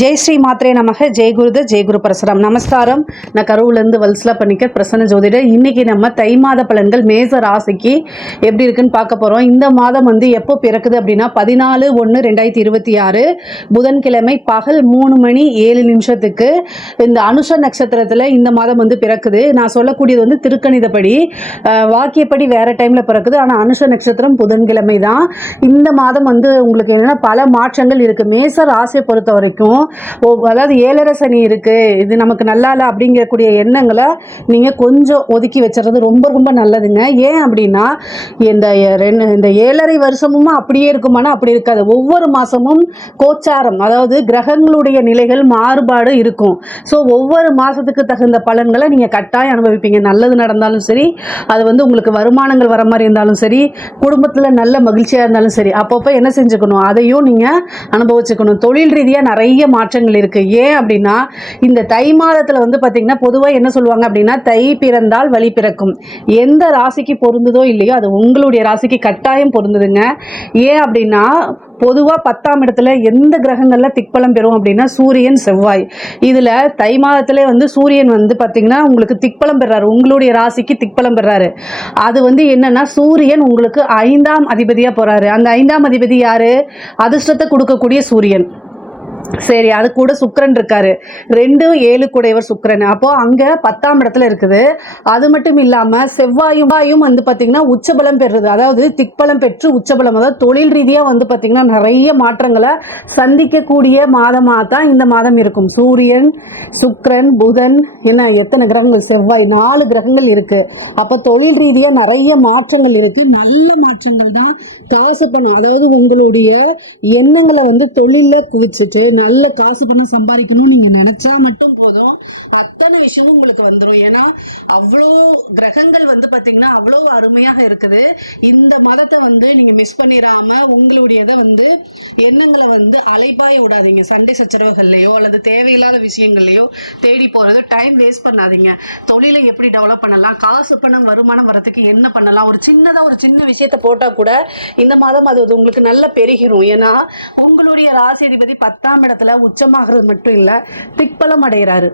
ஜெய் ஸ்ரீ மாத்ரே நமக ஜெய் குருத ஜெய் குரு பரசுராம். நமஸ்காரம். நான் கருவிலேருந்து வல்சலா பண்ணிக்க பிரசன்ன ஜோதிடர் இன்னைக்கு நம்ம தை மாத பலன்கள் மேச ராசிக்கு எப்படி இருக்குன்னு பார்க்க போகிறோம் இந்த மாதம் வந்து எப்போ பிறக்குது அப்படின்னா பதினாலு ஒன்று ரெண்டாயிரத்தி இருபத்தி ஆறு புதன்கிழமை பகல் மூணு மணி ஏழு நிமிஷத்துக்கு இந்த அனுஷ நட்சத்திரத்தில் இந்த மாதம் வந்து பிறக்குது. நான் சொல்லக்கூடியது வந்து திருக்கணிதப்படி வாக்கியப்படி வேறு டைமில் பிறக்குது. ஆனால் அனுஷ நட்சத்திரம் புதன்கிழமை தான். இந்த மாதம் வந்து உங்களுக்கு என்னென்னா பல மாற்றங்கள் இருக்குது மேச ராசியை பொறுத்த வரைக்கும் அதாவது ஏழரை சனி இருக்குது இது நமக்கு நல்லா இல்லை அப்படிங்கக்கூடிய எண்ணங்களை நீங்கள் கொஞ்சம் ஒதுக்கி வச்சுறது ரொம்ப ரொம்ப நல்லதுங்க. ஏன் அப்படின்னா இந்த ரெண்டு இந்த ஏழரை வருஷமும் அப்படியே இருக்குமானா அப்படி இருக்காது. ஒவ்வொரு மாதமும் கோச்சாரம் அதாவது கிரகங்களுடைய நிலைகள் மாறுபாடு இருக்கும். ஸோ ஒவ்வொரு மாதத்துக்கு தகுந்த பலன்களை நீங்கள் கட்டாயம் அனுபவிப்பீங்க. நல்லது நடந்தாலும் சரி அது வந்து உங்களுக்கு வருமானங்கள் வர மாதிரி இருந்தாலும் சரி குடும்பத்தில் நல்ல மகிழ்ச்சியாக இருந்தாலும் சரி அப்பப்போ என்ன செஞ்சுக்கணும்? அதையும் நீங்கள் அனுபவிச்சுக்கணும். தொழில் ரீதியாக நிறைய மாற்றங்கள் இருக்குது ஏன் அப்படின்னா இந்த தை மாதத்தில் வந்து பார்த்திங்கன்னா பொதுவாக என்ன சொல்லுவாங்க அப்படின்னா தை பிறந்தால் வழி பிறக்கும். எந்த ராசிக்கு பொருந்துதோ இல்லையோ அது உங்களுடைய ராசிக்கு கட்டாயம் பொருந்துதுங்க. ஏன் அப்படின்னா பொதுவாக பத்தாம் இடத்துல எந்த கிரகங்களில் திக்பலம் பெறும் அப்படின்னா சூரியன் செவ்வாய். இதில் தை மாதத்திலே வந்து சூரியன் வந்து பார்த்திங்கன்னா உங்களுக்கு திக்பலம் பெறாரு. உங்களுடைய ராசிக்கு திக்பலம் பெறாரு. அது வந்து என்னன்னா சூரியன் உங்களுக்கு ஐந்தாம் அதிபதியாக போகிறாரு அந்த ஐந்தாம் அதிபதி யார்? அதிர்ஷ்டத்தை கொடுக்கக்கூடிய சூரியன். சரி அது கூட சுக்கரன் இருக்காரு. ரெண்டு ஏழு கூடையவர் சுக்கரன். அப்போ அங்க பத்தாம் இடத்துல இருக்குது. அது மட்டும் இல்லாம செவ்வாயும் வந்து பாத்தீங்கன்னா உச்சபலம் பெறுது. அதாவது திக்பலம் பெற்று உச்சபலம். அதாவது தொழில் ரீதியா வந்து பாத்தீங்கன்னா நிறைய மாற்றங்களை சந்திக்கக்கூடிய மாதமா தான் இந்த மாதம் இருக்கும். சூரியன் சுக்கரன் புதன் என்ன எத்தனை கிரகங்கள்? செவ்வாய் நாலு கிரகங்கள் இருக்கு. அப்போ தொழில் ரீதியா நிறைய மாற்றங்கள் இருக்கு. நல்ல மாற்றங்கள் தான் காசு பணம் அதாவது உங்களுடைய எண்ணங்களை வந்து தொழில குவிச்சிட்டு நல்ல காசு பணம் சம்பாதிக்கணும்னு நீங்க நினைச்சா மட்டும் போதும். அத்தனை விஷயமும் உங்களுக்கு வந்துடும் ஏன்னா அவ்வளோ கிரகங்கள் வந்து பாத்தீங்கன்னா அவ்வளோ அருமையாக இருக்குது. இந்த மதத்தை வந்து நீங்க மிஸ் பண்ணிடாம உங்களுடையதை வந்து எண்ணங்களை வந்து அலைபாய விடாதீங்க. சண்டை சச்சரவுகள்லையோ அல்லது தேவையில்லாத விஷயங்கள்லையோ தேடி போறது டைம் வேஸ்ட் பண்ணாதீங்க. தொழிலை எப்படி டெவலப் பண்ணலாம்? காசு பணம் வருமானம் வரதுக்கு என்ன பண்ணலாம்? ஒரு சின்னதா ஒரு சின்ன விஷயத்தை போட்டா கூட இந்த மாதம் அது உங்களுக்கு நல்ல பெருகிடும் ஏன்னா உங்களுடைய ராசி அதிபதி பத்தாம் இடத்துல உச்சமாகிறது மட்டும் இல்ல பிற்பலம் அடைகிறாரு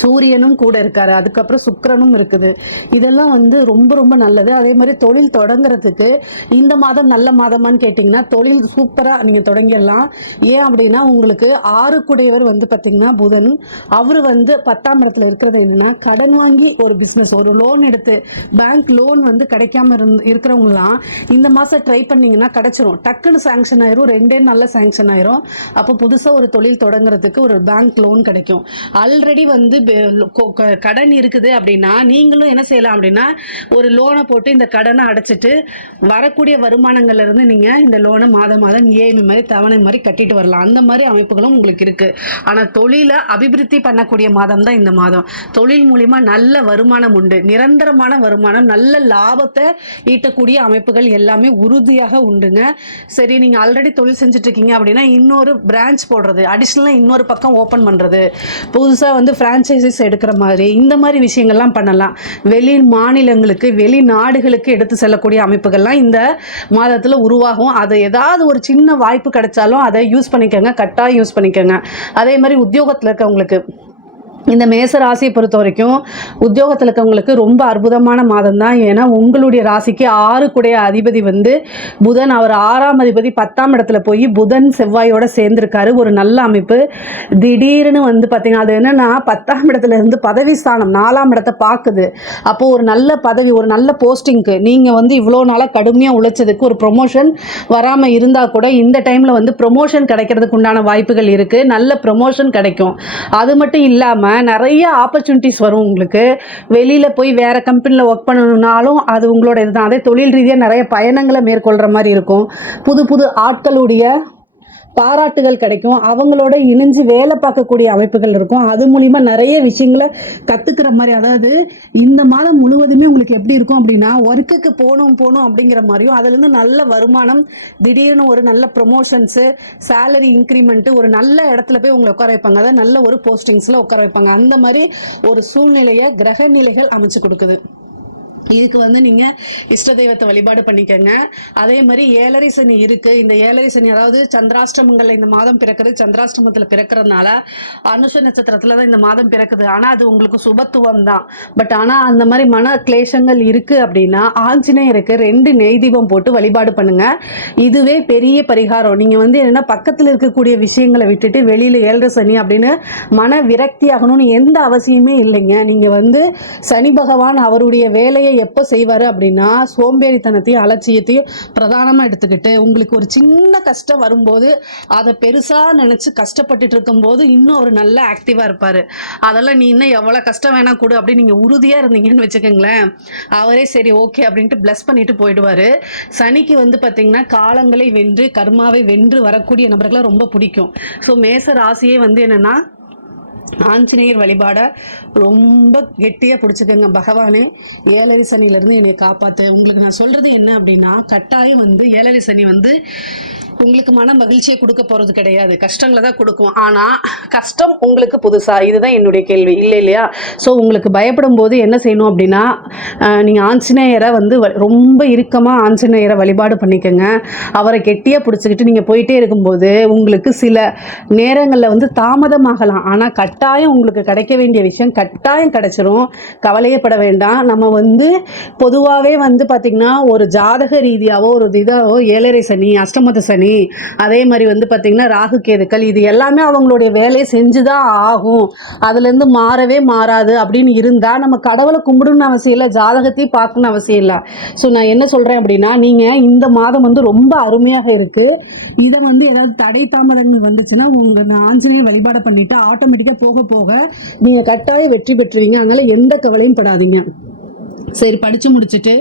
சூரியனும் கூட இருக்காரு. அதுக்கப்புறம் சுக்கரனும் இருக்குது. இதெல்லாம் வந்து ரொம்ப ரொம்ப நல்லது. அதே மாதிரி தொழில் தொடங்குறதுக்கு இந்த மாதம் நல்ல மாதமான்னு கேட்டிங்கன்னா தொழில் சூப்பராக நீங்கள் தொடங்கிடலாம். ஏன் அப்படின்னா உங்களுக்கு ஆறு குடையவர் வந்து பார்த்தீங்கன்னா புதன். அவர் வந்து பத்தாம் இடத்துல இருக்கிறது என்னன்னா கடன் வாங்கி ஒரு பிஸ்னஸ் ஒரு லோன் எடுத்து பேங்க் லோன் வந்து கிடைக்காம இருந்து இருக்கிறவங்களாம் இந்த மாதம் ட்ரை பண்ணீங்கன்னா கிடச்சிரும். டக்குன்னு சேங்ஷன் ஆயிரும். ரெண்டே நல்ல சேங்ஷன் ஆயிரும். அப்போ புதுசாக ஒரு தொழில் தொடங்குறதுக்கு ஒரு பேங்க் லோன் கிடைக்கும். ஆல்ரெடி வந்து வந்து கடன் இருக்குது அப்படின்னா நீங்களும் என்ன செய்யலாம் அப்படின்னா ஒரு லோனை போட்டு இந்த கடனை அடைச்சிட்டு வரக்கூடிய வருமானங்கள்ல இருந்து நீங்க இந்த லோனை மாதம் மாதம் ஏஎம்ஐ மாதிரி தவணை மாதிரி கட்டிட்டு வரலாம். அந்த மாதிரி அமைப்புகளும் உங்களுக்கு இருக்கு. ஆனா தொழிலை அபிவிருத்தி பண்ணக்கூடிய மாதம் தான் இந்த மாதம். தொழில் மூலியமா நல்ல வருமானம் உண்டு. நிரந்தரமான வருமானம் நல்ல லாபத்தை ஈட்டக்கூடிய அமைப்புகள் எல்லாமே உறுதியாக உண்டுங்க. சரி நீங்க ஆல்ரெடி தொழில் செஞ்சுட்டு இருக்கீங்க அப்படின்னா இன்னொரு பிரான்ச் போடுறது அடிஷ்னலாக இன்னொரு பக்கம் ஓப்பன் பண்றது. புதுசா வந்து ஃப்ரான்ச்சைசிஸ் எடுக்கிற மாதிரி இந்த மாதிரி விஷயங்கள்லாம் பண்ணலாம். வெளி மாநிலங்களுக்கு வெளி நாடுகளுக்கு எடுத்து செல்லக்கூடிய அமைப்புகள்லாம் இந்த மாதத்தில் உருவாகும். அதை ஏதாவது ஒரு சின்ன வாய்ப்பு கிடைச்சாலும் அதை யூஸ் பண்ணிக்கோங்க கட்டாயம் யூஸ் பண்ணிக்கோங்க. அதே மாதிரி உத்தியோகத்தில் இருக்கவங்களுக்கு இந்த மேச ராசியை பொறுத்த வரைக்கும் உத்தியோகத்தில் இருக்கவங்களுக்கு ரொம்ப அற்புதமான மாதம் தான். ஏன்னா உங்களுடைய ராசிக்கு ஆறு குடைய அதிபதி வந்து புதன். அவர் ஆறாம் அதிபதி பத்தாம் இடத்துல போய் புதன் செவ்வாயோட சேர்ந்திருக்காரு. ஒரு நல்ல அமைப்பு. திடீர்னு வந்து பார்த்தீங்கன்னா அது என்னன்னா பத்தாம் இடத்துல இருந்து பதவி ஸ்தானம் நாலாம் இடத்தை பார்க்குது அப்போ ஒரு நல்ல பதவி ஒரு நல்ல போஸ்டிங்க்கு நீங்கள் வந்து இவ்வளோ நாளாக கடுமையாக உழைச்சதுக்கு ஒரு ப்ரொமோஷன் வராமல் இருந்தால் கூட இந்த டைமில் வந்து ப்ரொமோஷன் கிடைக்கிறதுக்கு உண்டான வாய்ப்புகள் இருக்குது நல்ல ப்ரொமோஷன் கிடைக்கும். அது மட்டும் இல்லாமல் நிறைய ஆப்பர்ச்சுனிட்டிஸ் வரும் உங்களுக்கு. வெளியில் போய் வேறு கம்பெனியில் ஒர்க் பண்ணணுன்னாலும் அது உங்களோட இதுதான். அதே தொழில் ரீதியாக நிறைய பயணங்களை மேற்கொள்கிற மாதிரி இருக்கும். புது புது ஆட்களுடைய பாராட்டுகள் கிடைக்கும். அவங்களோட இணைஞ்சு வேலை பார்க்கக்கூடிய அமைப்புகள் இருக்கும். அது மூலிமா நிறைய விஷயங்களை கற்றுக்கிற மாதிரி அதாவது இந்த மாதம் முழுவதுமே உங்களுக்கு எப்படி இருக்கும் அப்படின்னா ஒர்க்குக்கு போகணும் போகணும் அப்படிங்கிற மாதிரியும் அதுலேருந்து நல்ல வருமானம் திடீர்னு ஒரு நல்ல ப்ரொமோஷன்ஸு சேலரி இன்க்ரிமெண்ட்டு ஒரு நல்ல இடத்துல போய் உங்களை உட்கார வைப்பாங்க. அதாவது நல்ல ஒரு போஸ்டிங்ஸில் உட்கார வைப்பாங்க. அந்த மாதிரி ஒரு சூழ்நிலையை கிரக நிலைகள் அமைச்சு கொடுக்குது. இதுக்கு வந்து நீங்கள் இஷ்ட தெய்வத்தை வழிபாடு பண்ணிக்கோங்க. அதே மாதிரி ஏழரை சனி இருக்குது இந்த ஏழரை சனி அதாவது சந்திராஷ்டமங்களில் இந்த மாதம் பிறக்குது. சந்திராஷ்டமத்தில் பிறக்கிறதுனால அனுஷ நட்சத்திரத்தில் தான் இந்த மாதம் பிறக்குது. ஆனால் அது உங்களுக்கு சுபத்துவம் தான் பட் ஆனால் அந்த மாதிரி மன கிளேஷங்கள் இருக்குது அப்படின்னா ஆஞ்சநேயருக்கு ரெண்டு நெய் தீபம் போட்டு வழிபாடு பண்ணுங்க. இதுவே பெரிய பரிகாரம். நீங்கள் வந்து என்னன்னா பக்கத்தில் இருக்கக்கூடிய விஷயங்களை விட்டுட்டு வெளியில் ஏழரை சனி அப்படின்னு மன விரக்தி ஆகணும்னு எந்த அவசியமே இல்லைங்க. நீங்கள் வந்து சனி பகவான் அவருடைய வேலையை எப்போ செய்வார் அப்படின்னா சோம்பேறித்தனத்தையும் அலட்சியத்தையும் பிரதானமாக எடுத்துக்கிட்டு உங்களுக்கு ஒரு சின்ன கஷ்டம் வரும்போது அதை பெருசாக நினச்சி கஷ்டப்பட்டுட்டு இருக்கும்போது இன்னும் அவர் நல்ல ஆக்டிவாக இருப்பார். அதெல்லாம் நீ இன்னும் எவ்வளோ கஷ்டம் வேணால் கொடு அப்படின்னு நீங்கள் உறுதியாக இருந்தீங்கன்னு வச்சுக்கோங்களேன். அவரே சரி ஓகே அப்படின்ட்டு ப்ளஸ் பண்ணிட்டு போயிடுவார். சனிக்கு வந்து பார்த்திங்கன்னா காலங்களை வென்று கர்மாவை வென்று வரக்கூடிய நபர்களை ரொம்ப பிடிக்கும். ஸோ மேச ராசியே வந்து என்னென்னா ஆஞ்சநேயர் வழிபாடை ரொம்ப கெட்டியாக பிடிச்சிக்கோங்க. பகவானே ஏழரை சனியிலேருந்து என்னை காப்பாற்று உங்களுக்கு நான் சொல்கிறது என்ன அப்படின்னா கட்டாயம் வந்து ஏழரை சனி வந்து உங்களுக்கு மன மகிழ்ச்சியை கொடுக்க போகிறது கிடையாது. கஷ்டங்களை தான் கொடுக்கும். ஆனால் கஷ்டம் உங்களுக்கு புதுசா? இதுதான் என்னுடைய கேள்வி. இல்லை இல்லையா? ஸோ உங்களுக்கு பயப்படும் போது என்ன செய்யணும் அப்படின்னா நீங்கள் ஆஞ்சநேயரை வந்து வ- ரொம்ப இறுக்கமாக ஆஞ்சநேயரை வழிபாடு பண்ணிக்கோங்க. அவரை கெட்டியாக பிடிச்சிக்கிட்டு நீங்கள் போயிட்டே இருக்கும்போது உங்களுக்கு சில நேரங்களில் வந்து தாமதமாகலாம். ஆனால் கட்டாயம் உங்களுக்கு கிடைக்க வேண்டிய விஷயம் கட்டாயம் கிடைச்சிரும். கவலையப்பட வேண்டாம். நம்ம வந்து பொதுவாகவே வந்து பார்த்திங்கன்னா ஒரு ஜாதக ரீதியாவோ ஒரு இதாவோ ஏழரை சனி அஷ்டமத சனி அதே மாதிரி வந்து பார்த்திங்கன்னா ராகு கேதுக்கள் இது எல்லாமே அவங்களுடைய வேலையை செஞ்சு தான் ஆகும். அதுலேருந்து மாறவே மாறாது அப்படின்னு இருந்தால் நம்ம கடவுளை கும்பிடணும்னு அவசியம் இல்லை ஜாதகத்தையும் பார்க்கணும்னு அவசியம் இல்லை. ஸோ நான் என்ன சொல்கிறேன் அப்படின்னா நீங்கள் இந்த மாதம் வந்து ரொம்ப அருமையாக இருக்குது இதை வந்து ஏதாவது தடை தாமதங்கள் வந்துச்சுன்னா உங்கள் ஆஞ்சநேயர் வழிபாடு பண்ணிவிட்டு ஆட்டோமேட்டிக்காக போக போக நீங்கள் கட்டாயம் வெற்றி பெற்றுவீங்க. அதனால் எந்த கவலையும் படாதீங்க. சரி படித்து முடிச்சுட்டு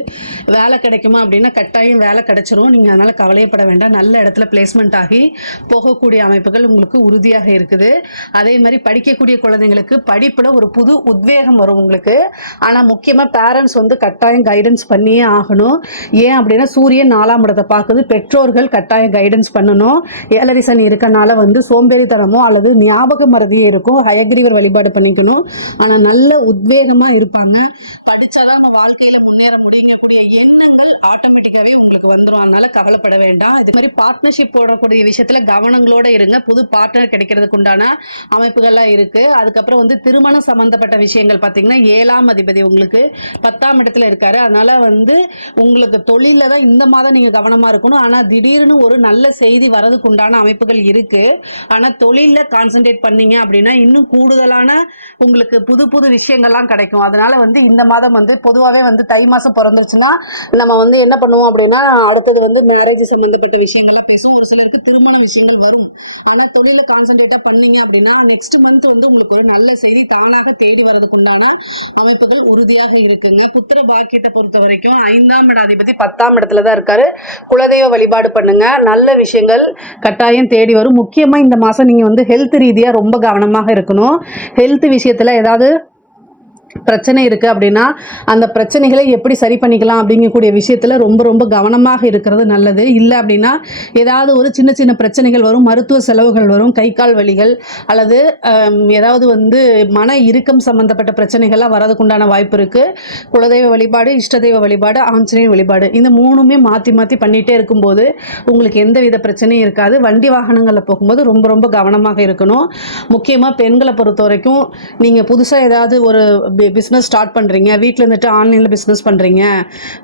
வேலை கிடைக்குமா அப்படின்னா கட்டாயம் வேலை கிடைச்சிரும். நீங்கள் அதனால் கவலையப்பட வேண்டாம். நல்ல இடத்துல பிளேஸ்மெண்ட் ஆகி போகக்கூடிய அமைப்புகள் உங்களுக்கு உறுதியாக இருக்குது. அதே மாதிரி படிக்கக்கூடிய குழந்தைங்களுக்கு படிப்பில் ஒரு புது உத்வேகம் வரும் உங்களுக்கு. ஆனால் முக்கியமாக பேரண்ட்ஸ் வந்து கட்டாயம் கைடன்ஸ் பண்ணியே ஆகணும். ஏன் அப்படின்னா சூரியன் நாலாம் இடத்தை பார்க்குது. பெற்றோர்கள் கட்டாயம் கைடன்ஸ் பண்ணணும். ஏழரை சனி இருக்கனால வந்து சோம்பேறித்தனமோ அல்லது ஞாபக மறதியே இருக்கும். ஹயக்ரீவர் வழிபாடு பண்ணிக்கணும். ஆனால் நல்ல உத்வேகமாக இருப்பாங்க. படிச்சாதான் நம்ம வாழ்க்கையில முன்னேற முடியுங்கக்கூடிய எண்ணங்கள் ஆட்டோமேட்டிக்காவே உங்களுக்கு வந்துடும் அதனால கவலைப்பட வேண்டாம். இது மாதிரி பார்ட்னர்ஷிப் போடக்கூடிய விஷயத்துல கவனங்களோட இருங்க. புது பார்ட்னர் கிடைக்கிறதுக்கு உண்டான அமைப்புகள்லாம் இருக்கு. அதுக்கப்புறம் வந்து திருமணம் சம்பந்தப்பட்ட விஷயங்கள் பாத்தீங்கன்னா ஏழாம் அதிபதி உங்களுக்கு பத்தாம் இடத்துல இருக்காரு. அதனால வந்து உங்களுக்கு தொழில தான் இந்த மாதம் நீங்க கவனமா இருக்கணும். ஆனா திடீர்னு ஒரு நல்ல செய்தி வரதுக்கு உண்டான அமைப்புகள் இருக்கு. ஆனா தொழில கான்சென்ட்ரேட் பண்ணீங்க அப்படின்னா இன்னும் கூடுதலான உங்களுக்கு புது புது விஷயங்கள்லாம் கிடைக்கும். அதனால வந்து இந்த மாதம் வந்து பொதுவாகவே வந்து தை மாதம் பிறந்துருச்சுன்னா நம்ம வந்து என்ன பண்ணுவோம் அப்படின்னா அடுத்தது வந்து மேரேஜ் சம்மந்தப்பட்ட விஷயங்கள்லாம் பேசுவோம். ஒரு சிலருக்கு திருமண விஷயங்கள் வரும். ஆனால் தொழிலில் கான்சென்ட்ரேட்டாக பண்ணீங்க அப்படின்னா நெக்ஸ்ட் மந்த் வந்து உங்களுக்கு ஒரு நல்ல செய்தி தானாக தேடி வர்றதுக்கு உண்டான அமைப்புகள் உறுதியாக இருக்குங்க. புத்திர பாக்கியத்தை பொறுத்த வரைக்கும் ஐந்தாம் இட அதிபதி பத்தாம் இடத்துல தான் இருக்காரு. குலதெய்வ வழிபாடு பண்ணுங்க. நல்ல விஷயங்கள் கட்டாயம் தேடி வரும். முக்கியமாக இந்த மாதம் நீங்கள் வந்து ஹெல்த் ரீதியாக ரொம்ப கவனமாக இருக்கணும். ஹெல்த் விஷயத்தில் ஏதாவது பிரச்சனை இருக்குது அப்படின்னா அந்த பிரச்சனைகளை எப்படி சரி பண்ணிக்கலாம் அப்படிங்கக்கூடிய விஷயத்தில் ரொம்ப ரொம்ப கவனமாக இருக்கிறது நல்லது. இல்லை அப்படின்னா ஏதாவது ஒரு சின்ன சின்ன பிரச்சனைகள் வரும் மருத்துவ செலவுகள் வரும் கை கால் வலிகள் அல்லது ஏதாவது வந்து மன இறுக்கம் சம்மந்தப்பட்ட பிரச்சனைகள்லாம் வரதுக்குண்டான வாய்ப்பு இருக்குது குலதெய்வ வழிபாடு இஷ்ட தெய்வ வழிபாடு ஆஞ்சநேயர் வழிபாடு. இந்த மூணுமே மாற்றி மாற்றி பண்ணிகிட்டே இருக்கும்போது உங்களுக்கு எந்த வித பிரச்சனையும் இருக்காது. வண்டி வாகனங்களில் போகும்போது ரொம்ப ரொம்ப கவனமாக இருக்கணும். முக்கியமாக பெண்களை பொறுத்த வரைக்கும் நீங்கள் புதுசாக ஏதாவது ஒரு பிஸ்னஸ் ஸ்டார்ட் பண்ணுறீங்க வீட்டில் இருந்துட்டு ஆன்லைனில் பிஸ்னஸ் பண்ணுறீங்க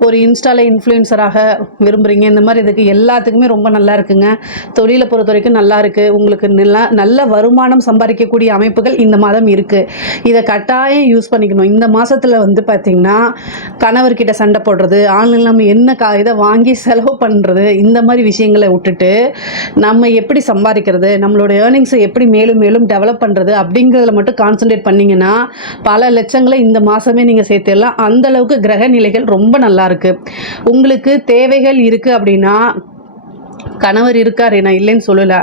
ஒரு இன்ஸ்டாவில் இன்ஃப்ளூயன்சராக விரும்புகிறீங்க இந்த மாதிரி இதுக்கு எல்லாத்துக்குமே ரொம்ப நல்லா இருக்குங்க. தொழிலை பொறுத்த வரைக்கும் நல்லா இருக்குது உங்களுக்கு நல்லா நல்ல வருமானம் சம்பாதிக்கக்கூடிய அமைப்புகள் இந்த மாதம் இருக்குது இதை கட்டாயம் யூஸ் பண்ணிக்கணும். இந்த மாதத்தில் வந்து பார்த்திங்கன்னா கணவர்கிட்ட சண்டை போடுறது ஆன்லைனில் நம்ம என்ன கா இதை வாங்கி செலவு பண்ணுறது இந்த மாதிரி விஷயங்களை விட்டுட்டு நம்ம எப்படி சம்பாதிக்கிறது நம்மளோட ஏர்னிங்ஸை எப்படி மேலும் மேலும் டெவலப் பண்ணுறது அப்படிங்கிறதுல மட்டும் கான்சன்ட்ரேட் பண்ணிங்கன்னா பல லட்சங்கள் இந்த மாதமே நீங்கள் சேர்த்திடலாம். அந்தளவுக்கு கிரக நிலைகள் ரொம்ப நல்லா இருக்கு. உங்களுக்கு தேவைகள் இருக்குது அப்படின்னா கணவர் இருக்கார் நான் இல்லைன்னு சொல்லலை.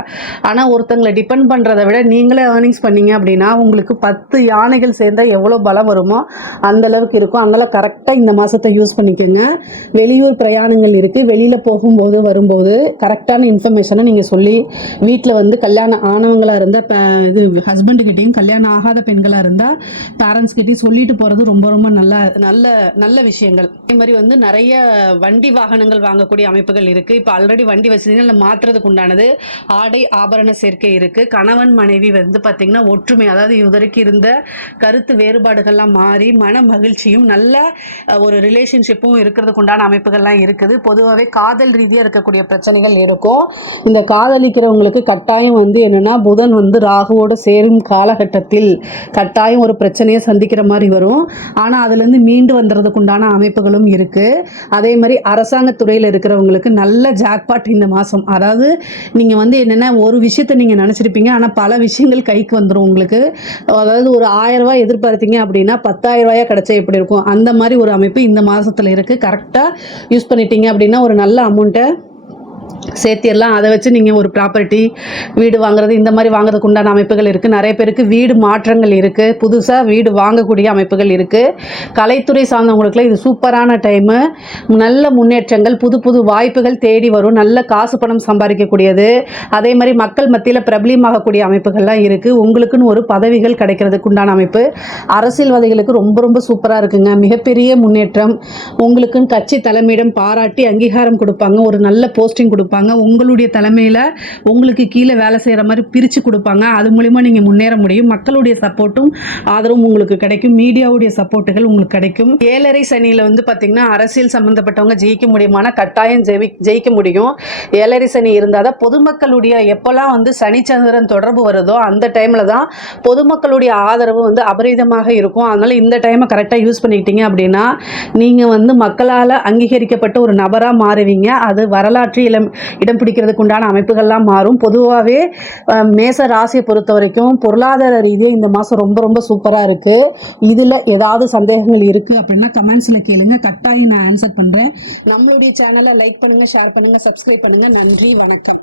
ஆனால் ஒருத்தங்களை டிபெண்ட் பண்ணுறதை விட நீங்களே ஏர்னிங்ஸ் பண்ணீங்க அப்படின்னா உங்களுக்கு பத்து யானைகள் சேர்ந்தால் எவ்வளோ பலம் வருமோ அந்தளவுக்கு இருக்கும். அதனால் கரெக்டாக இந்த மாதத்தை யூஸ் பண்ணிக்கோங்க. வெளியூர் பிரயாணங்கள் இருக்குது வெளியில் போகும்போது வரும்போது கரெக்டான இன்ஃபர்மேஷனை நீங்கள் சொல்லி வீட்டில் வந்து கல்யாணம் ஆனவங்களாக இருந்தால் இது ஹஸ்பண்டுக்கிட்டேயும் கல்யாணம் ஆகாத பெண்களாக இருந்தால் பேரண்ட்ஸ்கிட்டையும் சொல்லிட்டு போகிறது ரொம்ப ரொம்ப நல்ல நல்ல நல்ல விஷயங்கள். அதே மாதிரி வந்து நிறைய வண்டி வாகனங்கள் வாங்கக்கூடிய அமைப்புகள் இருக்குது இப்போ ஆல்ரெடி வண்டி வச்சு அதில் மாற்றுறதுக்கு உண்டானது ஆடை ஆபரண சேர்க்கை இருக்குது கணவன் மனைவி வந்து பார்த்திங்கன்னா ஒற்றுமை அதாவது இதுவரைக்கும் இருந்த கருத்து வேறுபாடுகள்லாம் மாறி மன மகிழ்ச்சியும் நல்ல ஒரு ரிலேஷன்ஷிப்பும் இருக்கிறதுக்கு உண்டான அமைப்புகள்லாம் இருக்குது. பொதுவாகவே காதல் ரீதியாக இருக்கக்கூடிய பிரச்சனைகள் இருக்கும். இந்த காதலிக்கிறவங்களுக்கு கட்டாயம் வந்து என்னென்னா புதன் வந்து ராகுவோடு சேரும் காலகட்டத்தில் கட்டாயம் ஒரு பிரச்சனையை சந்திக்கிற மாதிரி வரும். ஆனால் அதுலேருந்து மீண்டு வந்துறதுக்கு உண்டான அமைப்புகளும் இருக்குது அதே மாதிரி அரசாங்கத் துறையில் இருக்கிறவங்களுக்கு நல்ல ஜாக்பாட் இந்த மாதம் அதாவது நீங்கள் வந்து என்னென்னா ஒரு விஷயத்தை நீங்கள் நினச்சிருப்பீங்க ஆனால் பல விஷயங்கள் கைக்கு வந்துடும் உங்களுக்கு. அதாவது ஒரு ஆயிரம் ரூபாய் எதிர்பார்த்தீங்க அப்படின்னா பத்தாயிரம் ரூபாயா கிடைச்சா எப்படி இருக்கும்? அந்த மாதிரி ஒரு அமைப்பு இந்த மாதத்தில் இருக்குது கரெக்டாக யூஸ் பண்ணிட்டீங்க அப்படின்னா ஒரு நல்ல அமௌண்ட்டை சேர்த்திடலாம். அதை வச்சு நீங்கள் ஒரு ப்ராப்பர்ட்டி வீடு வாங்குறது இந்த மாதிரி வாங்குறதுக்கு உண்டான அமைப்புகள் இருக்குது நிறைய பேருக்கு வீடு மாற்றங்கள் இருக்குது புதுசாக வீடு வாங்கக்கூடிய அமைப்புகள் இருக்குது கலைத்துறை சார்ந்தவங்களுக்குலாம் இது சூப்பரான டைமு நல்ல முன்னேற்றங்கள் புது புது வாய்ப்புகள் தேடி வரும். நல்ல காசு பணம் சம்பாதிக்கக்கூடியது. அதே மாதிரி மக்கள் மத்தியில் பிரபலியமாகக்கூடிய அமைப்புகள்லாம் இருக்குது உங்களுக்குன்னு ஒரு பதவிகள் கிடைக்கிறதுக்கு உண்டான அமைப்பு. அரசியல்வாதிகளுக்கு ரொம்ப ரொம்ப சூப்பராக இருக்குங்க. மிகப்பெரிய முன்னேற்றம். உங்களுக்குன்னு கட்சி தலைமையிடம் பாராட்டி அங்கீகாரம் கொடுப்பாங்க. ஒரு நல்ல போஸ்டிங் கொடுப்பாங்க. உங்களுடைய தலைமையில் உங்களுக்கு கீழே வேலை செய்கிற மாதிரி பிரித்து கொடுப்பாங்க. அது மூலிமா நீங்கள் முன்னேற முடியும். மக்களுடைய சப்போர்ட்டும் ஆதரவும் உங்களுக்கு கிடைக்கும். மீடியாவுடைய சப்போர்ட்டுகள் உங்களுக்கு கிடைக்கும். ஏழரை சனியில் வந்து பார்த்திங்கன்னா அரசியல் சம்மந்தப்பட்டவங்க ஜெயிக்க முடியுமானா கட்டாயம் ஜெயி ஜெயிக்க முடியும். ஏழரை சனி இருந்தால் தான் பொதுமக்களுடைய எப்போல்லாம் வந்து சனிச்சந்திரன் தொடர்பு வருதோ அந்த டைமில் தான் பொதுமக்களுடைய ஆதரவு வந்து அபரிதமாக இருக்கும். அதனால் இந்த டைமை கரெக்டாக யூஸ் பண்ணிக்கிட்டீங்க அப்படின்னா நீங்கள் வந்து மக்களால் அங்கீகரிக்கப்பட்ட ஒரு நபராக மாறுவீங்க. அது வரலாற்று இளம் இடம் பிடிக்கிறதுக்கு உண்டான அமைப்புகள்லாம் மாறும். பொதுவாகவே மேச ராசியை பொறுத்த வரைக்கும் பொருளாதார ரீதியாக இந்த மாதம் ரொம்ப ரொம்ப சூப்பராக இருக்குது இதில் ஏதாவது சந்தேகங்கள் இருக்குது அப்படின்னா கமெண்ட்ஸில் கேளுங்க. கட்டாயம் நான் ஆன்சர் பண்ணுறேன் நம்மளுடைய சேனலை லைக் பண்ணுங்கள் ஷேர் பண்ணுங்கள் சப்ஸ்கிரைப் பண்ணுங்கள் நன்றி வணக்கம்.